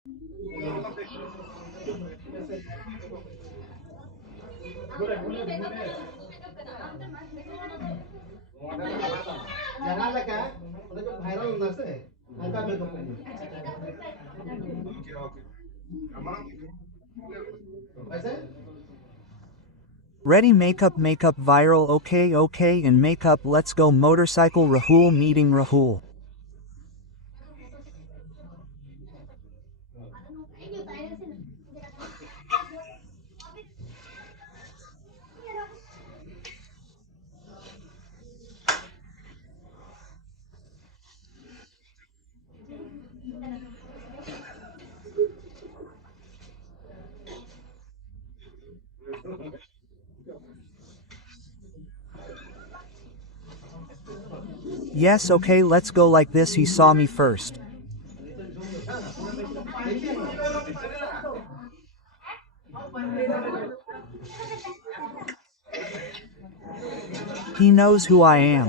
Jangan leka, udah coba viral nase, angka makeup ini. Baca? Ready makeup viral okay and makeup let's go motorcycle Rahul meeting Rahul. Yes okay let's go like this he saw me first. He knows who I am.